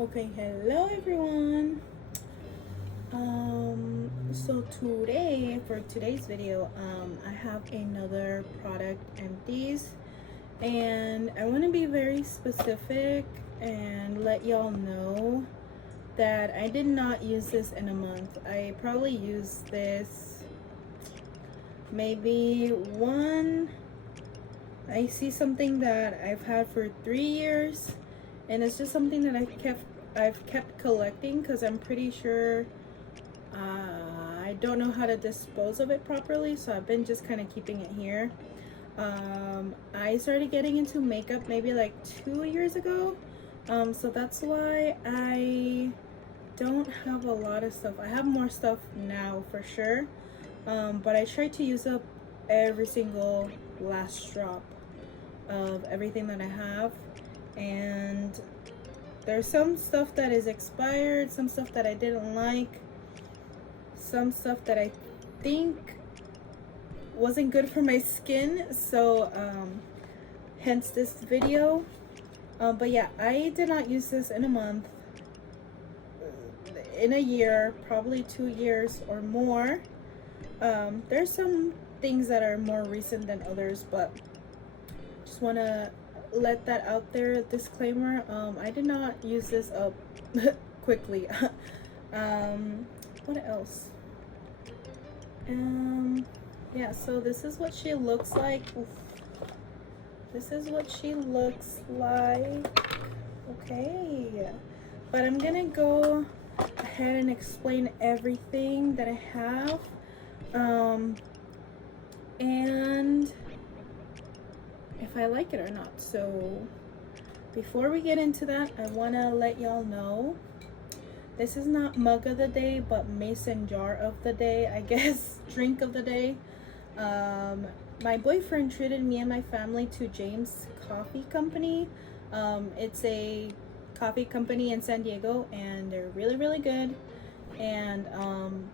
Okay, hello everyone. So today, for today's video, I have another product, empties, and I want to be very specific and let y'all know that I did not use this in a month. I probably used this maybe one. I see something that I've had for 3 years, and it's just something that I've kept collecting because I'm pretty sure I don't know how to dispose of it properly, so I've been just kind of keeping it here. I started getting into makeup maybe like 2 years ago, so that's why I don't have a lot of stuff. I have more stuff now for sure, but I try to use up every single last drop of everything that I have, and there's some stuff that is expired, some stuff that I didn't like, some stuff that I think wasn't good for my skin, so hence this video. But yeah, I did not use this in a month, in a year, probably 2 years or more. There's some things that are more recent than others, but just want to let that out there, disclaimer. I did not use this up quickly. What else? Yeah, so this is what she looks like. Oof. This is what she looks like. Okay, but I'm gonna go ahead and explain everything that I have, and if I like it or not. So before we get into that, I want to let y'all know this is not mug of the day, but mason jar of the day, I guess. Drink of the day. My boyfriend treated me and my family to James Coffee Company. It's a coffee company in San Diego, and they're really good. And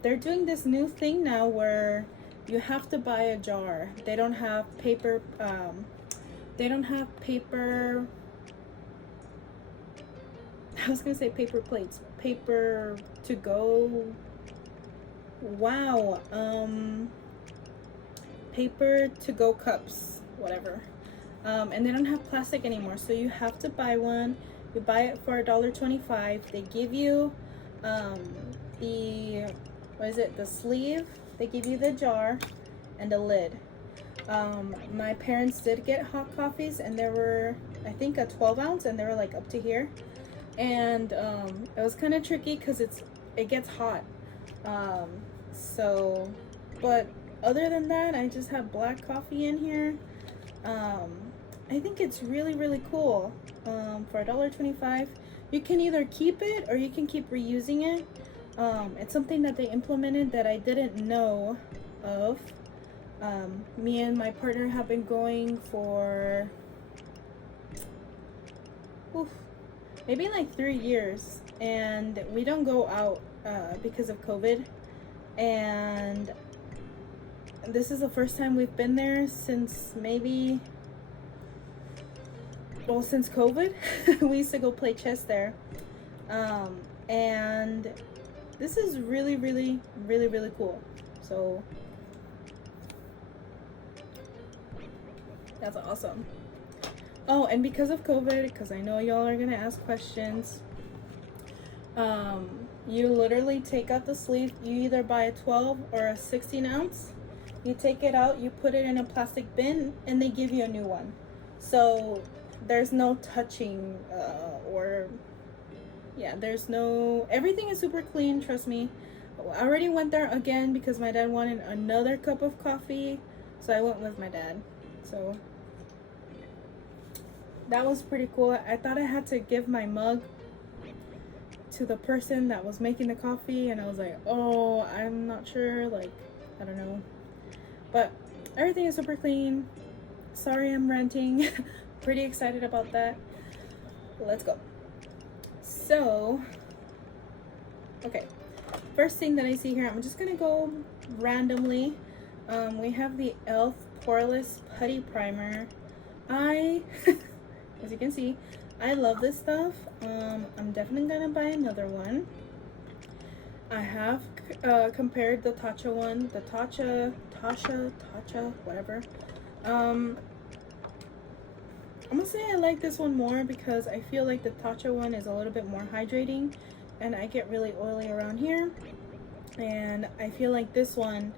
they're doing this new thing now where you have to buy a jar. They don't have paper. They don't have paper. I was gonna say paper plates, paper to go. Wow. Paper to go cups, whatever. And they don't have plastic anymore, so you have to buy one. You buy it for $1.25. They give you the, what is it, the sleeve. They give you the jar and the lid. My parents did get hot coffees, and there were, I think, a 12 ounce, and they were like up to here, and it was kind of tricky because it gets hot. So, but other than that, I just have black coffee in here. I think it's really cool. For $1.25, you can either keep it or you can keep reusing it. It's something that they implemented that I didn't know of. Me and my partner have been going for maybe like 3 years, and we don't go out because of COVID, and this is the first time we've been there since maybe, well, since COVID. We used to go play chess there, and this is really cool. So that's awesome. Oh, and because of COVID, because I know y'all are gonna ask questions, you literally take out the sleeve. You either buy a 12 or a 16 ounce. You take it out, you put it in a plastic bin, and they give you a new one. So there's no touching, there's no, everything is super clean, trust me. I already went there again because my dad wanted another cup of coffee, so I went with my dad. So that was pretty cool. I thought I had to give my mug to the person that was making the coffee, and I was like, oh, I'm not sure, like, I don't know. But everything is super clean. Sorry I'm ranting. Pretty excited about that. Let's go. So, okay. First thing that I see here, I'm just gonna go randomly. We have the e.l.f. Poreless Putty Primer. As you can see, I love this stuff. I'm definitely gonna buy another one. I have compared the Tatcha one, the Tatcha, whatever. I'm gonna say I like this one more because I feel like the Tatcha one is a little bit more hydrating, and I get really oily around here, and I feel like this one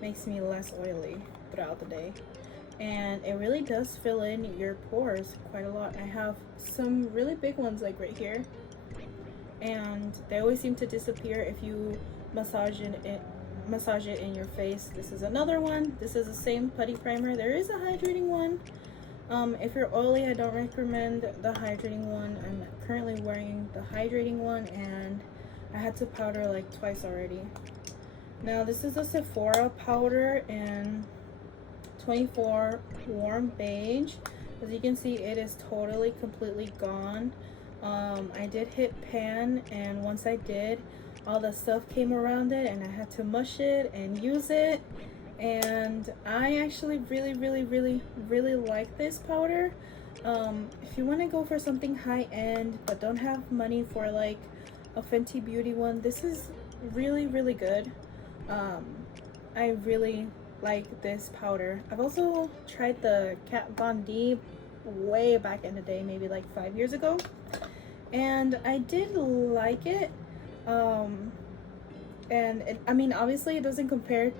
makes me less oily throughout the day, and it really does fill in your pores quite a lot. I have some really big ones like right here, and they always seem to disappear if you massage it in your face. This is another one. This is the same putty primer. There is a hydrating one. If you're oily, I don't recommend the hydrating one. I'm currently wearing the hydrating one, and I had to powder like twice already. Now this is a Sephora powder in 24 warm beige. As you can see, it is totally completely gone. I did hit pan, and once I did, all the stuff came around it, and I had to mush it and use it. And I actually really like this powder. If you want to go for something high-end but don't have money for like a Fenty Beauty one, this is really good. I really like this powder. I've also tried the Kat Von D way back in the day, maybe like 5 years ago, and I did like it. I mean, obviously it doesn't compare,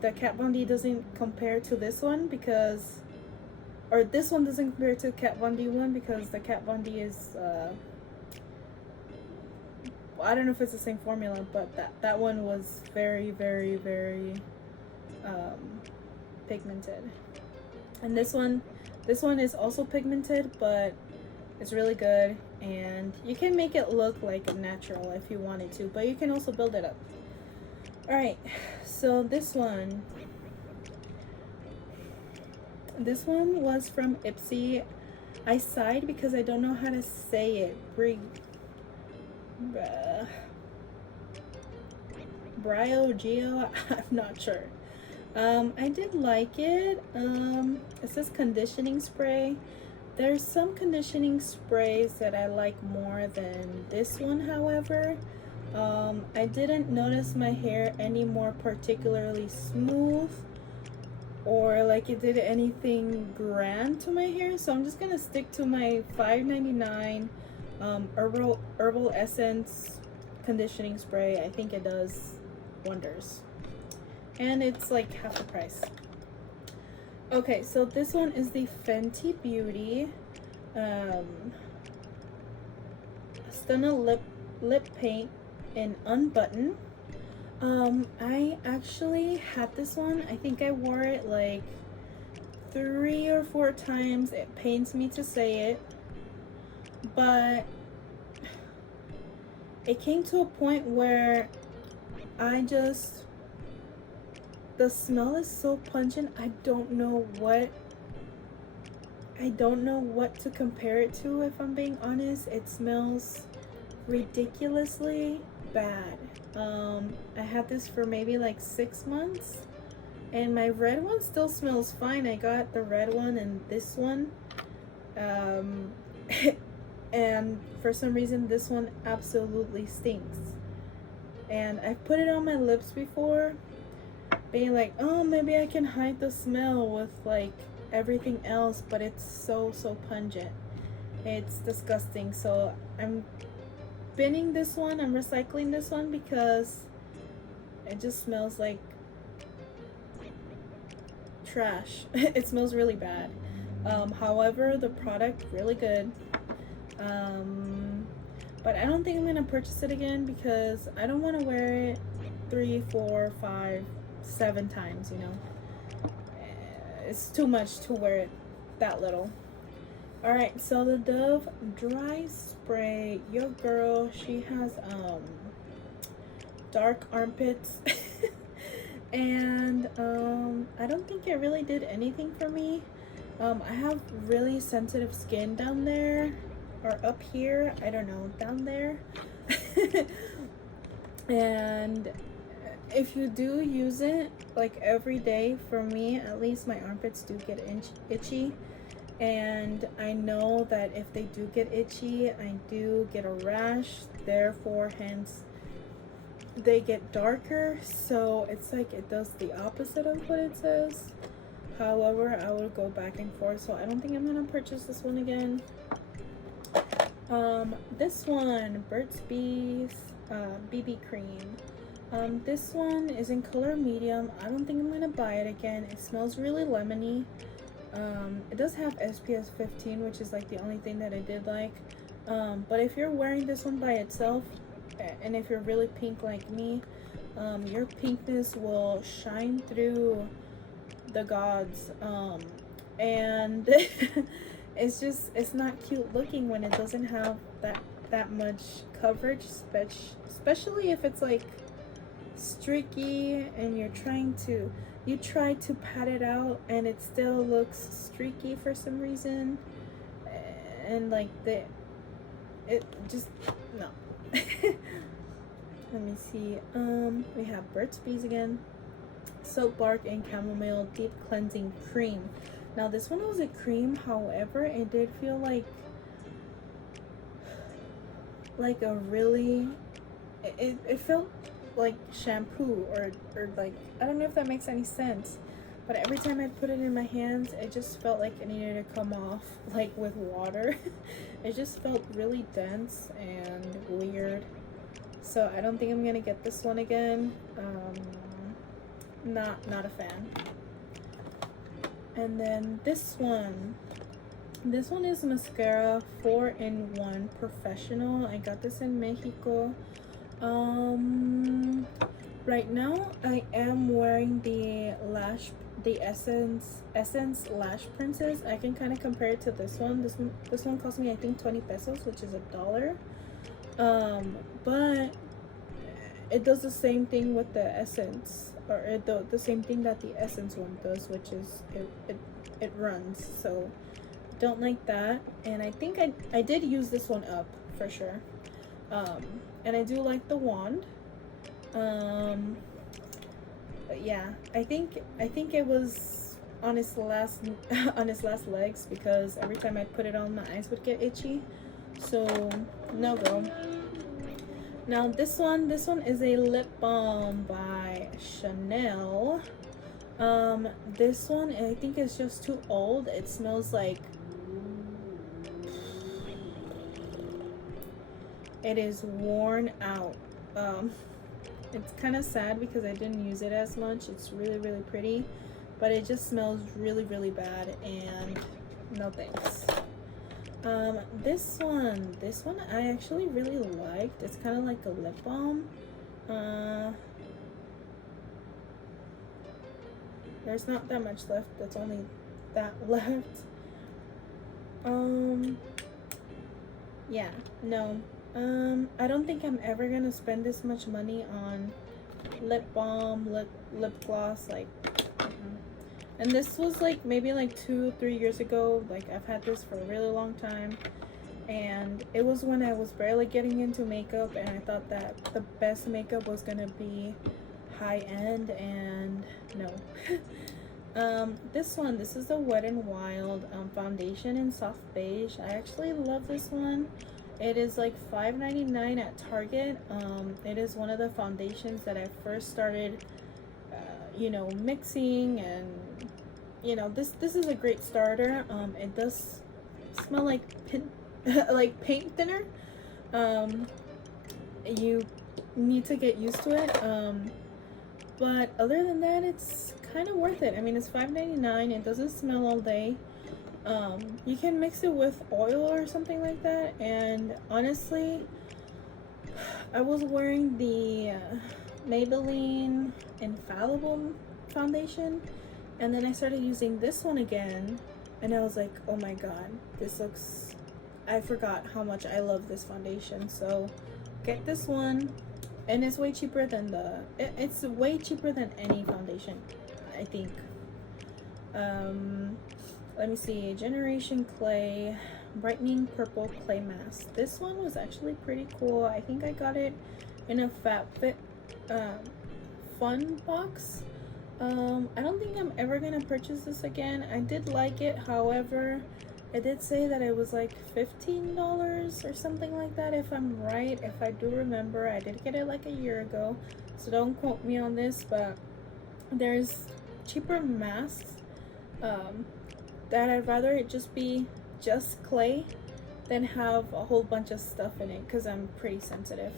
the Kat Von D doesn't compare to this one because, or this one doesn't compare to Kat Von D one because the Kat Von D is I don't know if it's the same formula, but that one was very pigmented, and this one is also pigmented, but it's really good, and you can make it look like natural if you wanted to, but you can also build it up. All right, so this one was from Ipsy. I sighed because I don't know how to say it. Brio, I'm not sure. I did like it. It says conditioning spray. There's some conditioning sprays that I like more than this one, however. I didn't notice my hair any more particularly smooth or like it did anything grand to my hair, so I'm just gonna stick to my $5.99 herbal essence conditioning spray. I think it does wonders, and it's like half the price. Okay, so this one is the Fenty Beauty Stunna lip paint in unbutton. I actually had this one. I think I wore it like 3 or 4 times. It pains me to say it, but it came to a point where the smell is so pungent. I don't know what to compare it to, if I'm being honest. It smells ridiculously bad. I had this for maybe like 6 months, and my red one still smells fine. I got the red one and this one, and for some reason this one absolutely stinks. And I've put it on my lips before, being like, oh, maybe I can hide the smell with like everything else, but it's so pungent. It's disgusting. So I'm binning this one. I'm recycling this one because it just smells like trash. It smells really bad. However, the product really good. But I don't think I'm gonna purchase it again because I don't want to wear it 3, 4, 5, 7 times, you know. It's too much to wear it that little. Alright, so the Dove dry spray. Your girl, she has dark armpits and I don't think it really did anything for me. I have really sensitive skin down there, or up here, I don't know, down there. And if you do use it like every day, for me at least, my armpits do get itchy, and I know that if they do get itchy, I do get a rash, therefore hence they get darker. So it's like it does the opposite of what it says. However, I will go back and forth, so I don't think I'm gonna purchase this one again. This one, Burt's Bees BB cream. This one is in color medium. I don't think I'm gonna buy it again. It smells really lemony. It does have SPF 15, which is like the only thing that I did like. But if you're wearing this one by itself, and if you're really pink like me, your pinkness will shine through the gods. And it's not cute looking when it doesn't have that much coverage, especially if it's like streaky and you try to pat it out and it still looks streaky for some reason, and like it just no. Let me see. We have Burt's Bees again, soap bark and chamomile deep cleansing cream. Now this one was a cream, however it did feel like a really, it felt like shampoo, or like, I don't know if that makes any sense, but every time I put it in my hands, it just felt like it needed to come off like with water. It just felt really dense and weird, so I don't think I'm gonna get this one again. Not a fan. And then this one is mascara 4-in-1 professional. I got this in Mexico. Right now I am wearing the Essence Lash Princess. I can kind of compare it to this one. This one cost me I think 20 pesos, which is $1. But it does the same thing with the Essence, or the same thing that the Essence one does, which is it runs. So don't like that. And I think I did use this one up for sure. And I do like the wand. But yeah, I think it was on its last legs, because every time I put it on, my eyes would get itchy. So no go. Now this one is a lip balm by Chanel. This one I think is just too old. It smells like it is worn out. It's kind of sad because I didn't use it as much. It's really pretty, but it just smells really bad, and no thanks. This one I actually really liked. It's kind of like a lip balm. There's not that much left. That's only that left. Yeah, no. I don't think I'm ever gonna spend this much money on lip balm, lip gloss, like. And this was like maybe like 2-3 years ago. Like, I've had this for a really long time, and it was when I was barely getting into makeup, and I thought that the best makeup was gonna be high end, and no. This is the Wet n Wild foundation in soft beige. I actually love this one. It is like $5.99 at Target. It is one of the foundations that I first started mixing, and this is a great starter. It does smell like like paint thinner. You need to get used to it, but other than that, it's kind of worth it. I mean, it's $5.99. It doesn't smell all day. You can mix it with oil or something like that, and honestly, I was wearing the Maybelline Infallible foundation, and then I started using this one again, and I was like, oh my god, I forgot how much I love this foundation. So get this one, and it's way cheaper than it's way cheaper than any foundation, I think. Let me see, Generation Clay Brightening Purple Clay Mask. This one was actually pretty cool. I think I got it in a FabFit fun box. I don't think I'm ever gonna purchase this again. I did like it, however, it did say that it was like $15 or something like that, if I'm right. If I do remember, I did get it like a year ago, so don't quote me on this, but there's cheaper masks that I'd rather it just be just clay than have a whole bunch of stuff in it, because I'm pretty sensitive.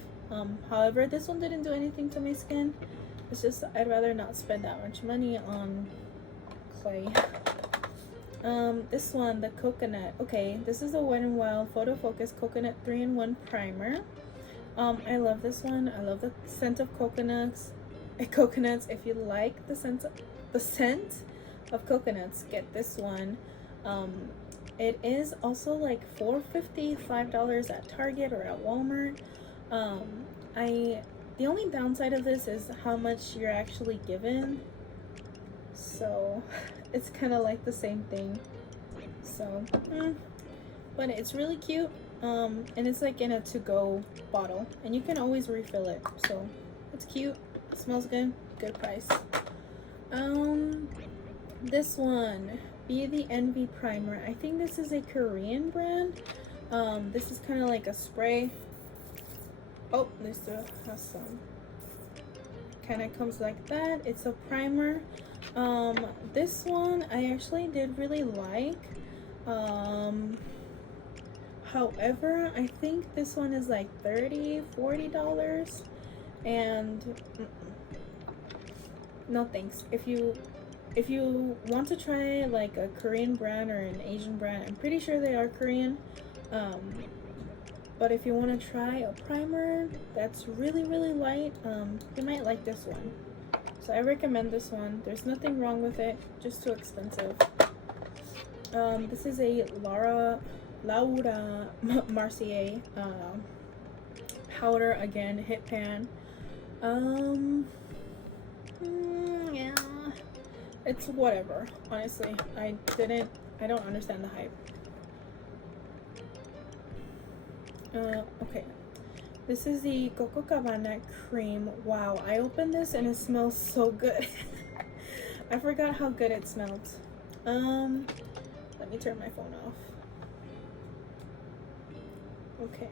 However, this one didn't do anything to my skin. It's just I'd rather not spend that much money on clay. This one, the coconut. Okay, this is the Wet n Wild Photo Focus Coconut 3-in-1 Primer. I love this one. I love the scent of coconuts. If you like the scent of coconuts, get this one. It is also like $4.50, $5 at Target or at Walmart. The only downside of this is how much you're actually given, so it's kind of like the same thing. So but it's really cute, and it's like in a to-go bottle, and you can always refill it, so it's cute. It smells good. Good price. This one, Be the Envy Primer. I think this is a Korean brand. This is kind of like a spray. Oh, this has some. Kind of comes like that. It's a primer. This one I actually did really like. However, I think this one is like $30-$40, and no thanks. If you want to try like a Korean brand or an Asian brand, I'm pretty sure they are Korean. But if you want to try a primer that's really, really light, you might like this one. So I recommend this one. There's nothing wrong with it, just too expensive. This is a Laura Mercier powder, again, hit pan. Yeah, it's whatever. Honestly, I don't understand the hype. Okay, this is the Coco Cabana cream. Wow, I opened this and it smells so good. I forgot how good it smelled. Let me turn my phone off. Okay,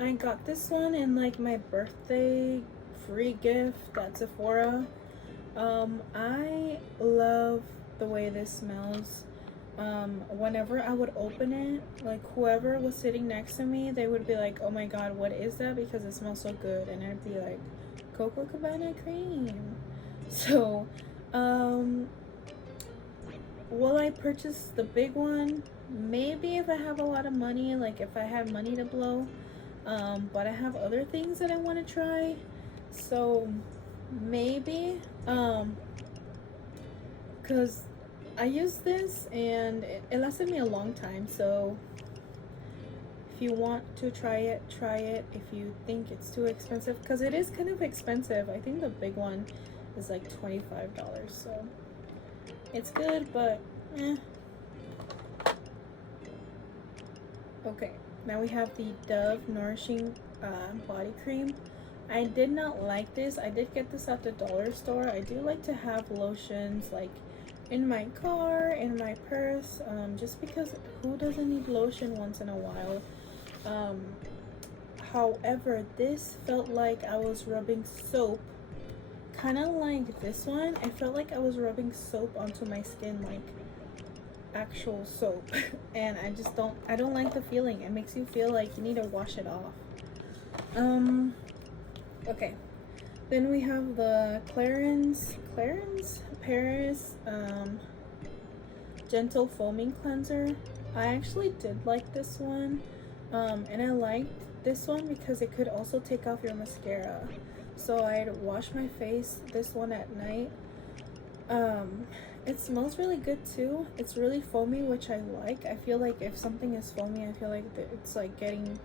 I got this one in like my birthday free gift at Sephora. I love the way this smells. Whenever I would open it, like whoever was sitting next to me, they would be like, oh my god, what is that, because it smells so good, and I'd be like, Coco Cabana cream. So will I purchase the big one? Maybe if I have a lot of money, like if I have money to blow. But I have other things that I want to try, so maybe because I used this and it lasted me a long time. So if you want to try it, try it. If you think it's too expensive, because it is kind of expensive. I think the big one is like $25, so it's good, but Okay, now we have the Dove Nourishing Body Cream. I did not like this. I did get this at the dollar store. I do like to have lotions like in my car, in my purse, just because who doesn't need lotion once in a while? However, this felt like I was rubbing soap, kind of like this one. I felt like I was rubbing soap onto my skin, like actual soap. And I don't like the feeling. It makes you feel like you need to wash it off. Okay, then we have the Clarins Paris Gentle Foaming Cleanser. I actually did like this one, and I liked this one because it could also take off your mascara. So I'd wash my face this one at night. It smells really good too. It's really foamy, which I like. I feel like if something is foamy, I feel like it's like getting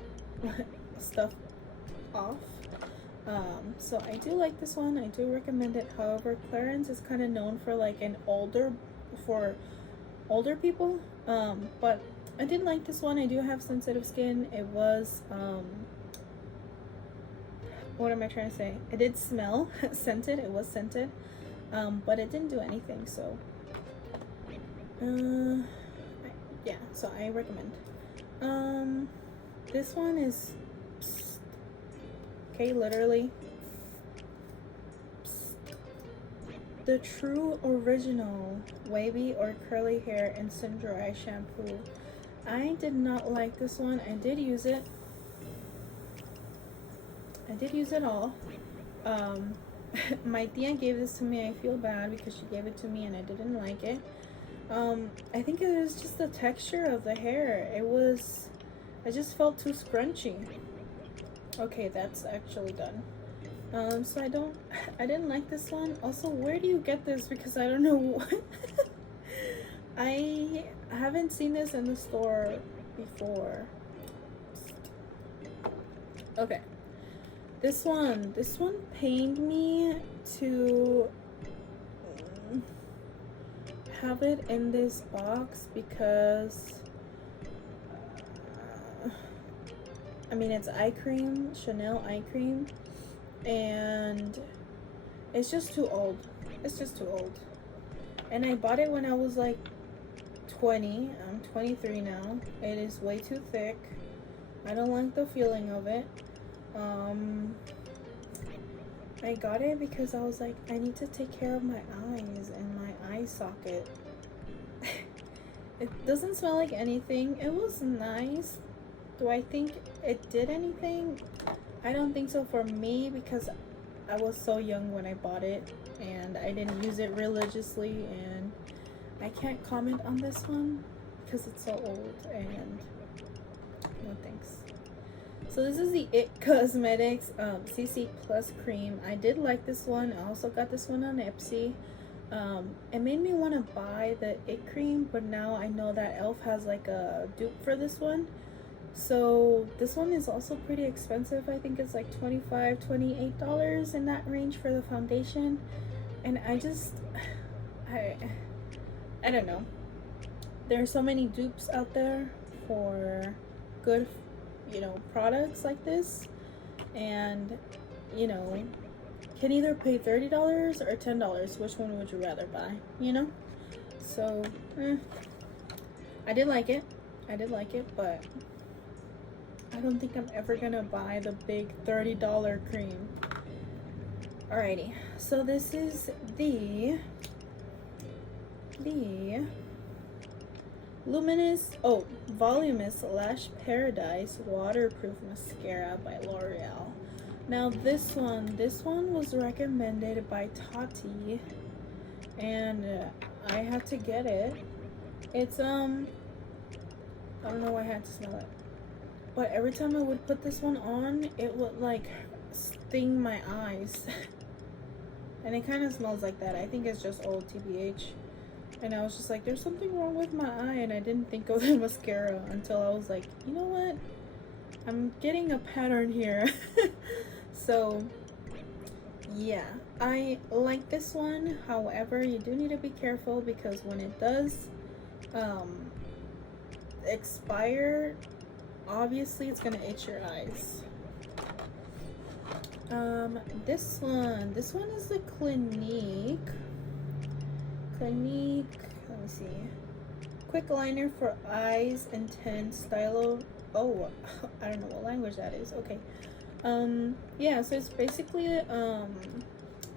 stuff off. So I do like this one. I do recommend it. However, Clarins is kind of known for like for older people. But I did like this one. I do have sensitive skin. It was what am I trying to say? It did smell scented. It was scented, but it didn't do anything. So, yeah. So I recommend. This one is okay. Literally, the true original wavy or curly hair instant dry shampoo. I did not like this one. I did use it. I did use it all. My tia gave this to me. I feel bad because she gave it to me and I didn't like it. I think it was just the texture of the hair. I just felt too scrunchy. Okay, that's actually done. So I didn't like this one. Also, where do you get this? Because I don't know. I haven't seen this in the store before. Okay. This one pained me to have it in this box because I mean, it's eye cream, Chanel eye cream, and it's just too old. It's just too old. And I bought it when I was like 20. I'm 23 now. It is way too thick. I don't like the feeling of it. I got it because I was like, I need to take care of my eyes and my eye socket. It doesn't smell like anything. It was nice. Do I think it did anything? I don't think so for me because I was so young when I bought it and I didn't use it religiously, and I can't comment on this one because it's so old and no thanks. So this is the It Cosmetics CC Plus Cream. I did like this one. I also got this one on Ipsy. It made me want to buy the It Cream, but now I know that e.l.f. has like a dupe for this one. So this one is also pretty expensive. I think it's like $25, $28 in that range for the foundation. And I don't know. There are so many dupes out there for good, products like this, and can either pay $30 or $10. Which one would you rather buy? So I did like it, but I don't think I'm ever gonna buy the big $30 cream. Alrighty, so this is the Voluminous Lash Paradise Waterproof Mascara by L'Oreal. Now this one was recommended by Tati, and I had to get it. It's I don't know why I had to smell it, but every time I would put this one on, it would like sting my eyes. And it kind of smells like that. I think it's just old, TBH. And I was just like, there's something wrong with my eye, and I didn't think of the mascara until I was like, you know what? I'm getting a pattern here. So, yeah. I like this one. However, you do need to be careful because when it does expire, obviously it's going to itch your eyes. This one is the Clinique, let me see, quick liner for eyes, intense stylo. Oh, I don't know what language that is. Okay. Yeah, so it's basically an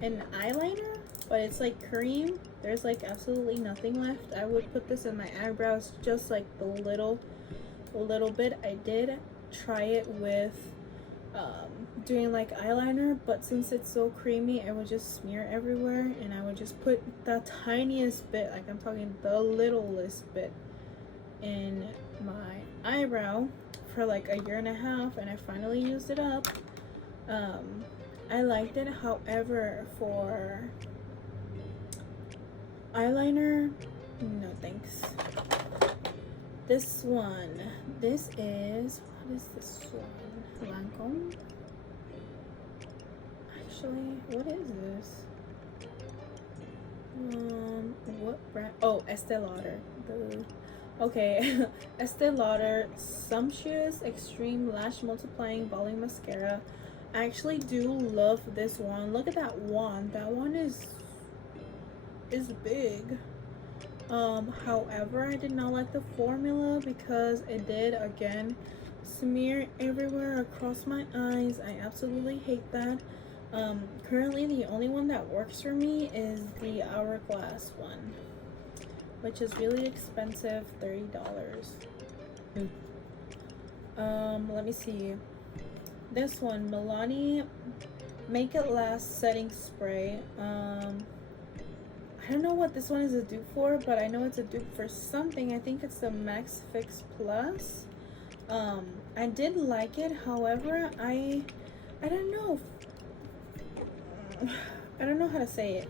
eyeliner, but it's like cream. There's like absolutely nothing left. I would put this in my eyebrows, just like the little bit. I did try it with doing like eyeliner, but since it's so creamy, I would just smear everywhere, and I would just put the tiniest bit, like I'm talking the littlest bit, in my eyebrow for like a year and a half, and I finally used it up. I liked it. However, for eyeliner, no thanks. This one, what is this one? Lancome? Actually, what is this? What brand? Oh, Estee Lauder. Okay. Estee Lauder Sumptuous Extreme Lash Multiplying Volume Mascara. I actually do love this one. Look at that one. That one is big. However, I did not like the formula because it did again smear everywhere across my eyes. I absolutely hate that. Currently the only one that works for me is the Hourglass one, which is really expensive, $30. Let me see. This one, Milani Make It Last Setting Spray. I don't know what this one is a dupe for, but I know it's a dupe for something. I think it's the Max Fix Plus. I did like it. However, I don't know. I don't know how to say it.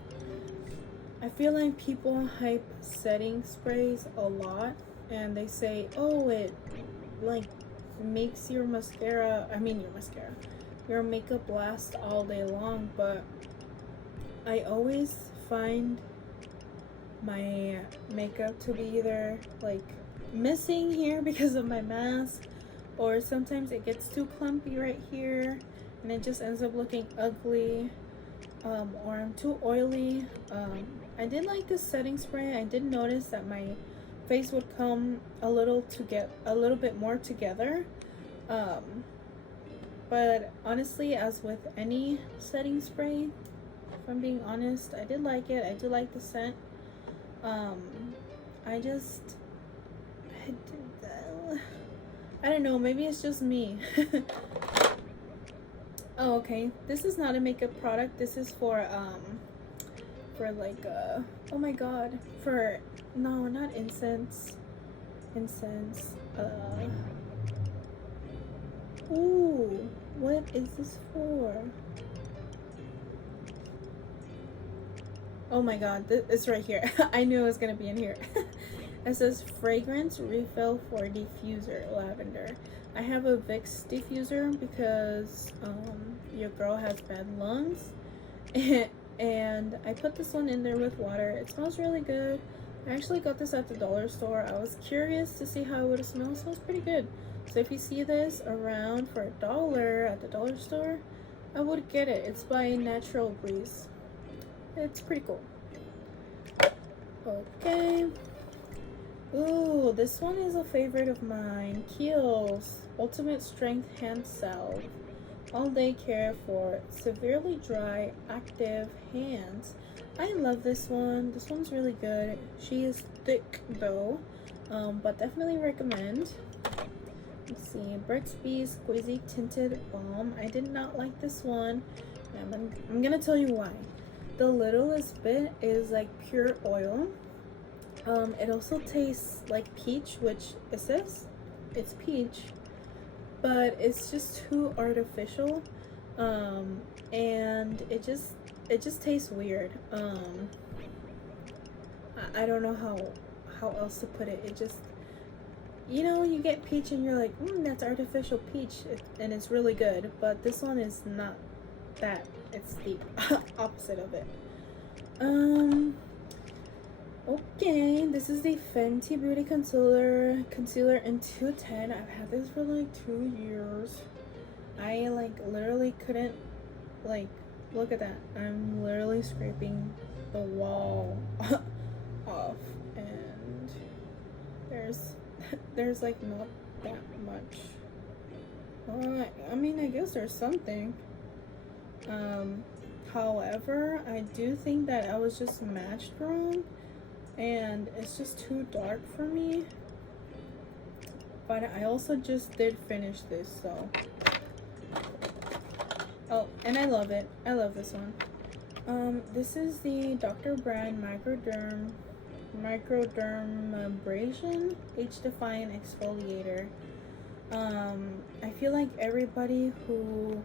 I feel like people hype setting sprays a lot, and they say, "Oh, it like makes your your makeup last all day long." But I always find my makeup to be either like missing here because of my mask, or sometimes it gets too clumpy right here and it just ends up looking ugly, or I'm too oily. I did like this setting spray. I did notice that my face would come a little bit more together, but honestly, as with any setting spray, if I'm being honest, I did like it. I do like the scent. I don't know, maybe it's just me. Oh, okay, this is not a makeup product. This is for like oh my god, for no, not incense. Ooh, what is this for? Oh my god, it's right here. I knew it was gonna be in here. It says fragrance refill for diffuser, lavender. I have a Vicks diffuser because your girl has bad lungs, and I put this one in there with water. It smells really good. I actually got this at the dollar store. I was curious to see how it would smell. It smells pretty good. So if you see this around for $1 at the dollar store, I would get it. It's by Natural Breeze. It's pretty cool. Okay. Ooh, this one is a favorite of mine. Kiehl's Ultimate Strength Hand Salve. All day care for severely dry, active hands. I love this one. This one's really good. She is thick though, but definitely recommend. Let's see, Burt's Bees Squeezy Tinted Balm. I did not like this one. I'm gonna tell you why. The littlest bit is like pure oil. It also tastes like peach, which it says it's peach, but it's just too artificial, and it just tastes weird. I don't know how else to put it. It just, you know, you get peach and you're like, that's artificial peach, and it's really good. But this one is not that. It's the opposite of it. Okay, this is the Fenty Beauty Concealer in 210. I've had this for like 2 years. I like literally couldn't, like, look at that. I'm literally scraping the wall off, and there's like not that much. I mean, I guess there's something. However, I do think that I was just matched wrong, and it's just too dark for me. But I also just did finish this, so. Oh, and I love it. I love this one. This is the Dr. Brand Microdermabrasion Age Defying Exfoliator. I feel like everybody who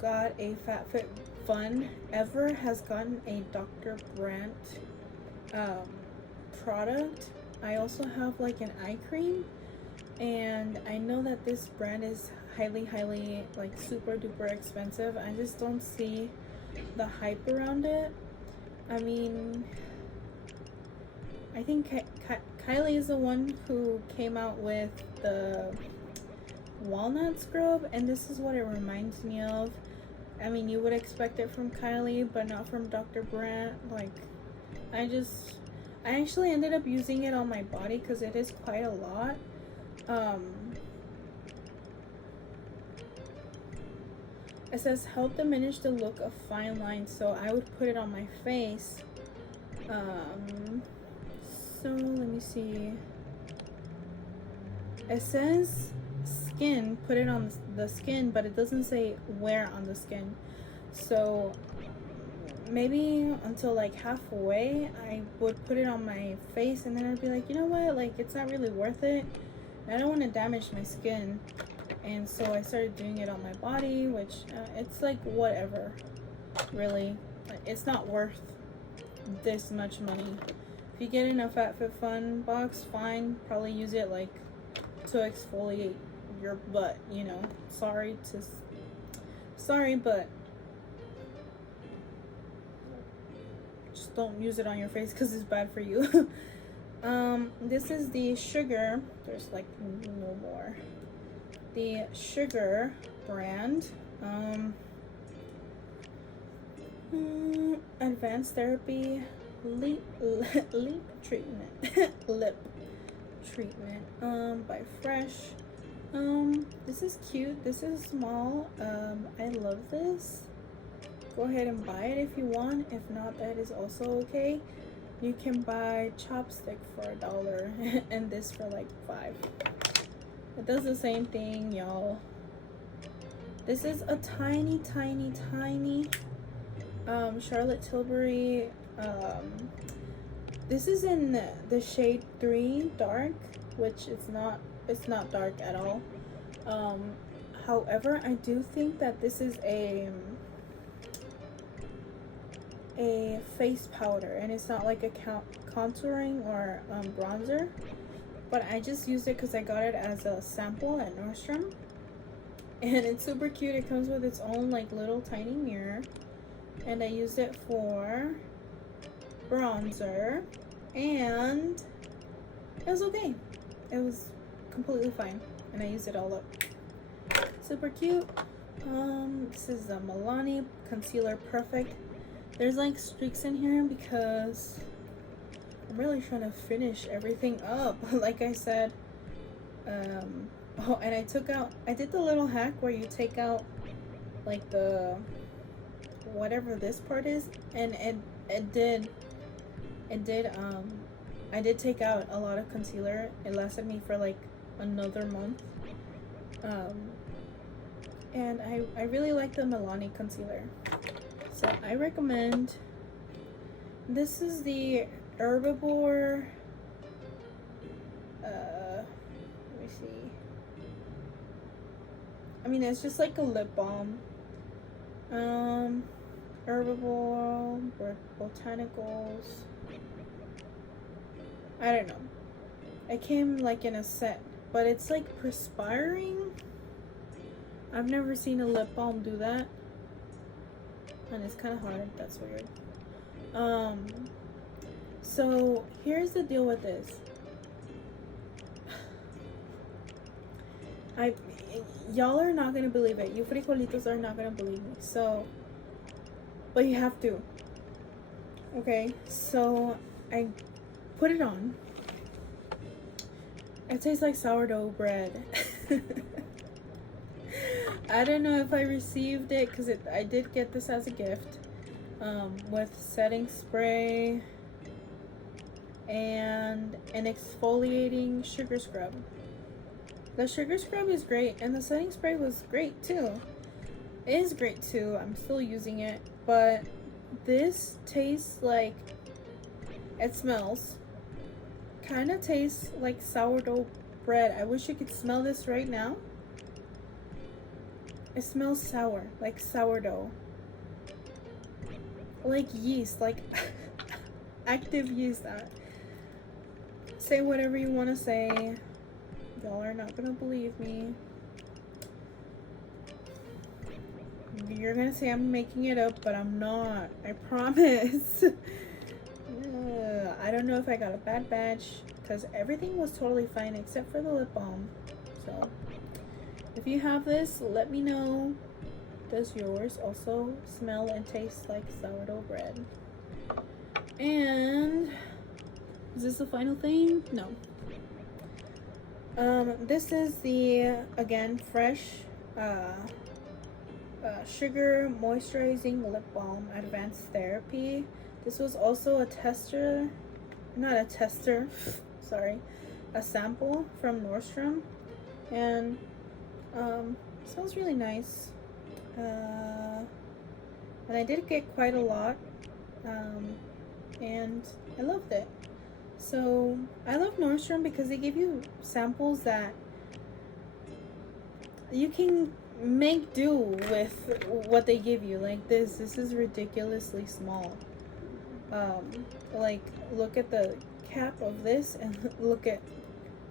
got a FabFitFun ever has gotten a Dr. Brandt product. I also have like an eye cream, and I know that this brand is highly like super duper expensive. I just don't see the hype around it. I mean, I think Kylie is the one who came out with the walnut scrub, and this is what it reminds me of. I mean, you would expect it from Kylie, but not from Dr. Brandt. Like, I actually ended up using it on my body because it is quite a lot. It says help diminish the look of fine lines, so I would put it on my face. So let me see. It says skin, put it on the skin, but it doesn't say where on the skin. So maybe until like halfway I would put it on my face, and then I'd be like, you know what, like it's not really worth it. I don't want to damage my skin. And so I started doing it on my body, which it's like whatever, really. It's not worth this much money. If you get in a FabFitFun box, fine, probably use it like to exfoliate your butt, you know. Sorry, but just don't use it on your face because it's bad for you. This is the Sugar. There's like no more. The Sugar brand. Advanced Therapy Lip Treatment. Lip Treatment. By Fresh. This is cute. This is small. I love this. Go ahead and buy it if you want. If not, that is also okay. You can buy chopstick for $1 and this for like $5. It does the same thing, y'all. This is a tiny Charlotte Tilbury. This is in the shade 3 dark, which it's not dark at all. However, I do think that this is a face powder, and it's not like a contouring or bronzer, but I just used it because I got it as a sample at Nordstrom, and it's super cute. It comes with its own like little tiny mirror, and I used it for bronzer, and it was okay. It was completely fine, and I used it all up. Super cute. This is the Milani Concealer Perfect. There's like streaks in here because I'm really trying to finish everything up. Like I said, oh, and I did the little hack where you take out like the whatever this part is, and I did take out a lot of concealer. It lasted me for like another month. And I really like the Milani concealer. So I recommend. This is the Herbivore. Let me see. I mean, it's just like a lip balm. Herbivore Botanicals. I don't know. It came like in a set, but it's like perspiring. I've never seen a lip balm do that. And it's kind of hard. That's weird. So here's the deal with this. Y'all are not gonna believe it. You frijolitos are not gonna believe me. So, but you have to. Okay. So I put it on. It tastes like sourdough bread. I don't know if I received it because I did get this as a gift, with setting spray and an exfoliating sugar scrub. The sugar scrub is great, and the setting spray was great too. It is great too. I'm still using it, but this tastes like, it smells, kind of tastes like sourdough bread. I wish you could smell this right now. It smells sour, like sourdough. Like yeast, like active yeast. Say whatever you want to say. Y'all are not gonna believe me. You're gonna say I'm making it up, but I'm not. I promise. I don't know if I got a bad batch, because everything was totally fine except for the lip balm. So if you have this, let me know does yours also smell and taste like sourdough bread? And is this the final thing? No. This is the, again, fresh sugar moisturizing lip balm advanced therapy. This was also a tester, not a tester, sorry, a sample from Nordstrom, and smells really nice. And I did get quite a lot, and I loved it. So I love Nordstrom because they give you samples that you can make do with what they give you. Like this is ridiculously small. Like look at the cap of this and look at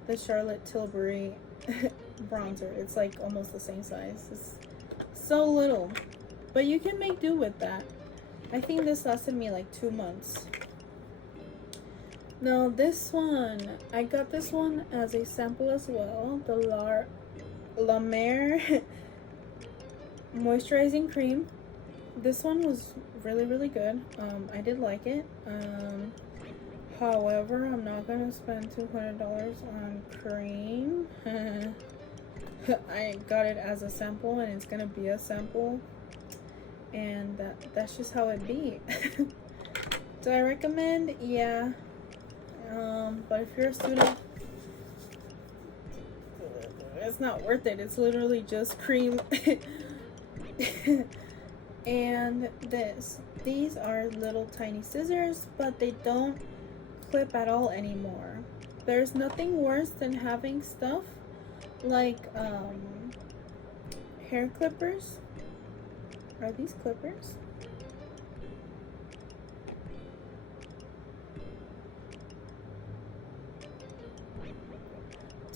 the Charlotte Tilbury bronzer. It's like almost the same size. It's so little, but you can make do with that. I think this lasted me like 2 months. Now this one, I got this one as a sample as well. The La Mer moisturizing cream. This one was really good. I did like it. However, I'm not gonna spend $200 on cream. I got it as a sample, and it's gonna be a sample, and that's just how it be. Do I recommend? Yeah. But if you're a student, it's not worth it. It's literally just cream. And these are little tiny scissors, but they don't clip at all anymore. There's nothing worse than having stuff like hair clippers. Are these clippers?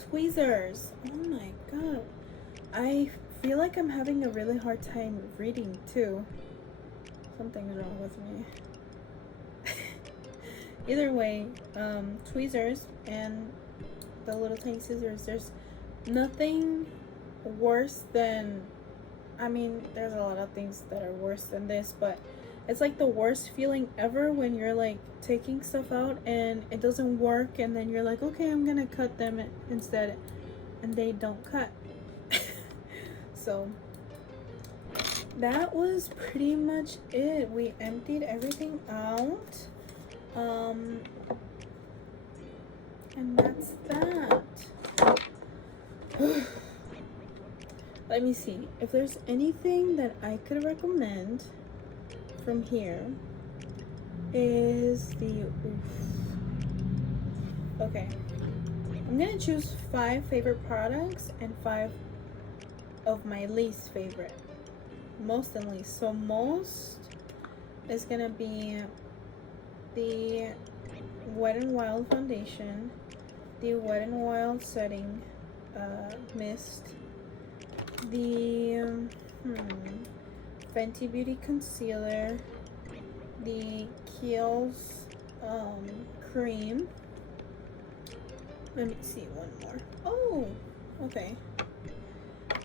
Tweezers. Oh my god. I feel like I'm having a really hard time reading too. Something's wrong with me. Either way, tweezers and the little tiny scissors. There's nothing worse than, I mean, there's a lot of things that are worse than this, but it's like the worst feeling ever when you're like taking stuff out and it doesn't work, and then you're like, okay, I'm gonna cut them instead, and they don't cut. So that was pretty much it. We emptied everything out, and that's that. Let me see if there's anything that I could recommend from here. Is the okay, I'm gonna choose 5 favorite products and 5 of my least favorite. Most and least. So most is gonna be the Wet n Wild foundation, the Wet n Wild setting mist, the Fenty Beauty concealer, the Kiehl's cream. Let me see one more. Oh, okay.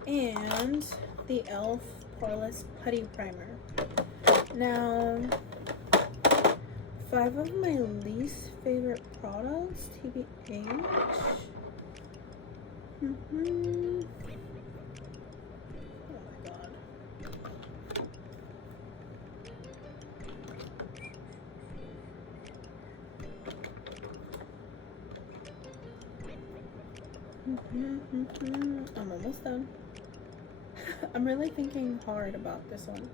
And the e.l.f. Poreless Putty Primer. Now, 5 of my least favorite products, TBH. Oh my god. I'm almost done. I'm really thinking hard about this one.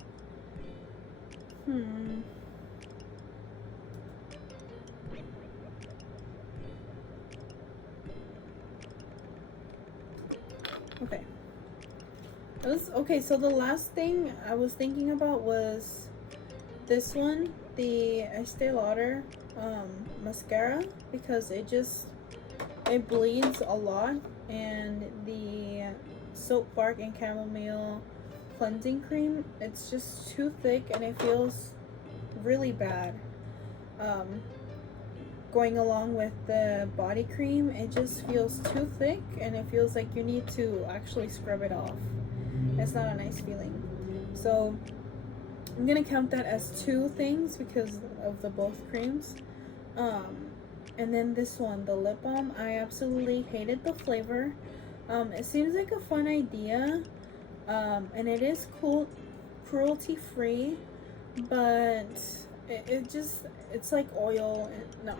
Okay. So the last thing I was thinking about was this one, the Estee Lauder mascara, because it bleeds a lot, and the soap bark and chamomile cleansing cream, it's just too thick and it feels really bad. Going along with the body cream, it just feels too thick and it feels like you need to actually scrub it off. It's not a nice feeling. So I'm gonna count that as 2 things because of the both creams. And then this one, the lip balm, I absolutely hated the flavor. It seems like a fun idea, and it is cool, cruelty free, but it just, it's like oil. No,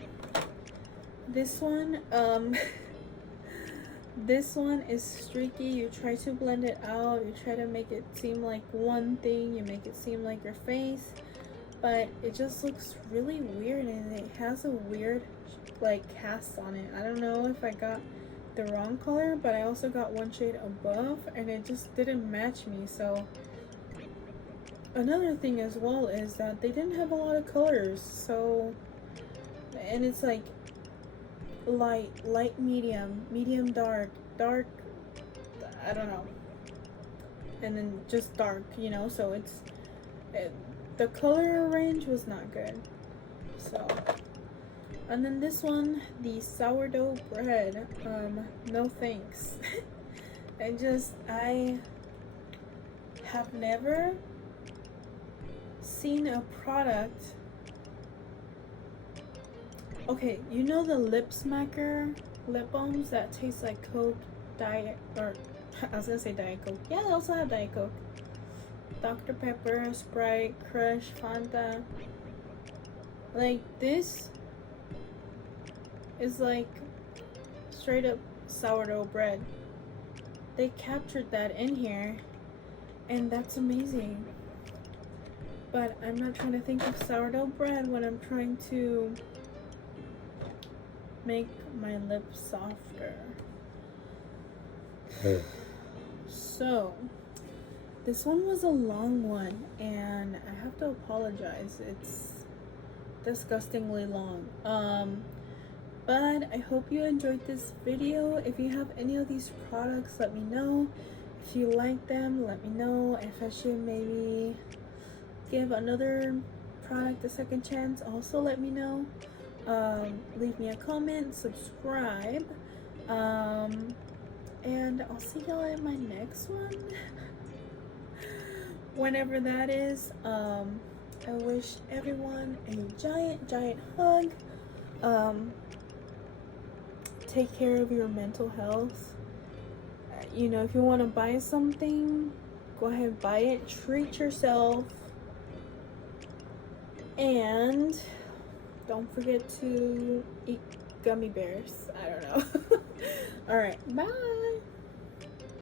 this one, this one is streaky. You try to blend it out, you try to make it seem like one thing, you make it seem like your face, but it just looks really weird, and it has a weird like cast on it. I don't know if I got the wrong color, but I also got one shade above and it just didn't match me. So another thing as well is that they didn't have a lot of colors, so, and it's like light, medium, dark, I don't know, and then just dark, you know. So the color range was not good. So, and then this one, the sourdough bread, no thanks. I have never seen a product. Okay, you know the lip smacker lip balms that taste like Coke, Diet, or I was gonna say Diet Coke. Yeah, they also have Diet Coke. Dr. Pepper, Sprite, Crush, Fanta. Like, this is like straight up sourdough bread. They captured that in here, and that's amazing. But I'm not trying to think of sourdough bread when I'm trying to make my lips softer. So this one was a long one, and I have to apologize. It's disgustingly long. But I hope you enjoyed this video. If you have any of these products, let me know. If you like them, let me know. If I should maybe give another product a second chance, also let me know. Leave me a comment, subscribe, and I'll see y'all at my next one. Whenever that is. I wish everyone a giant hug. Take care of your mental health. You know, if you want to buy something, go ahead and buy it. Treat yourself. And don't forget to eat gummy bears. I don't know. Alright, bye.